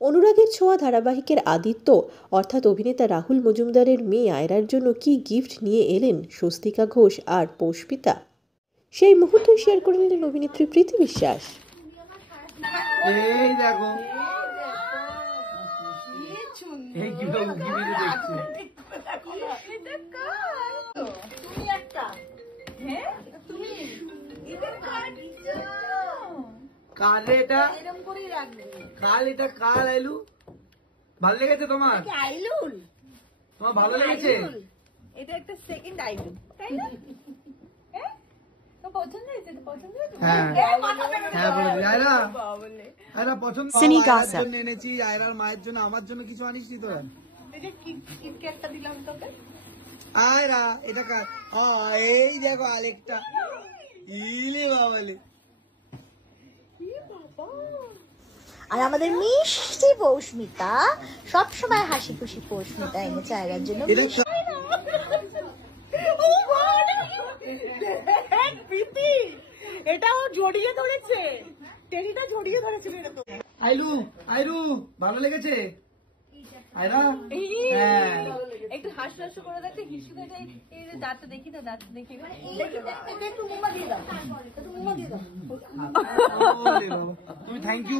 অনুরাগের ছোঁয়া ধারাবাহিকের আদিত্য অর্থাৎ অভিনেতা রাহুল মজুমদারের মেয়ে আয়রার জন্য কি গিফট নিয়ে এলেন স্বস্তিকা ঘোষ আর পৌষ্পিতা, সেই মুহূর্ত শেয়ার করে নিলেন অভিনেত্রী প্রীতি বিশ্বাস। এই দেখো এই কি তো উকি মেরে দেখছে। তুমি একটা হ্যাঁ তুমি এটা কাটিছো কাল এটা এরকম করেই রাখবে। কাল এটা কাল আইলু ভালো লেগেছে তোমার? আইলুল তোমার ভালো লেগেছে? এটা একটা সেকেন্ড আইলুল তাই না? হ্যাঁ তো পছন্দ হয়েছে? তো পছন্দ হয়েছে? হ্যাঁ হ্যাঁ বলে আয়রা আয়রা পছন্দ আয়রার জন্য এনেছি, আয়রার মায়ের জন্য, আমার জন্য কিছু আনিসনি তো? এটা কিটক্যাটটা দিলাম তোকে। আয়রা এটা কার? এই দেখো আরেকটা। ইলে বাবালে, আর আমাদের মিষ্টি পৌষ্মিতা সবসময় হাসি খুশি পৌষ্মিতা এনেছে আয়রার জন্য। এটাও জড়িয়ে ধরেছে, টেরিটা জড়িয়ে ধরেছিল এরকম। আইলু আইলু ভালো লেগেছে আয়রা? হ্যাঁ একটু হাসি করে দেখতে হিসু করে যাই। এই যে দাঁতটা দেখি না, দাঁতটা দেখি না, একটু মুমা দিয়ে দাও, একটু মুমা দিয়ে দাও। তুমি থ্যাংক ইউ।